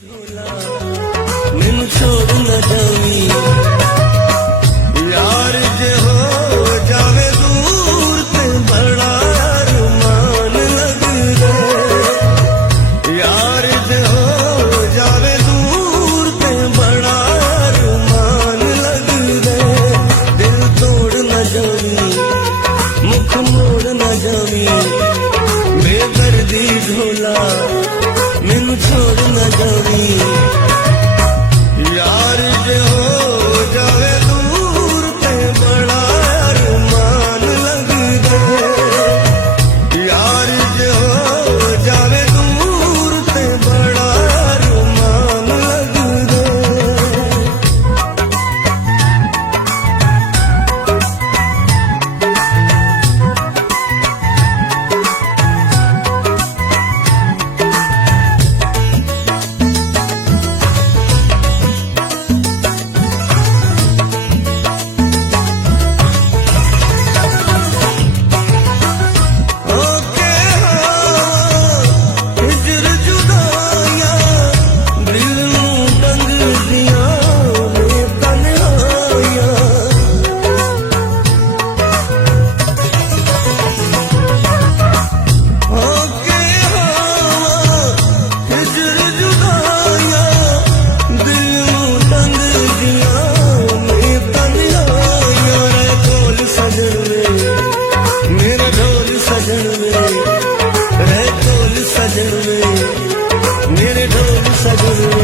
मैनू छोड़ न जावी यार, जे हो जावे दूर ते बड़ा अरमान लगदा यार, जे हो जावे दूर ते बड़ा अरमान लगदा। दिल तोड़ न जावी, मुख मोड़ न जावी, बेदर्दी ढोला मैनू छोड़ न जावी यार, जे हो जावे दूर ते बड़ा अरमान लगदा यार, जे हो जावे दूर ते बड़ा अरमान लगदा। मेरे ढोल सजन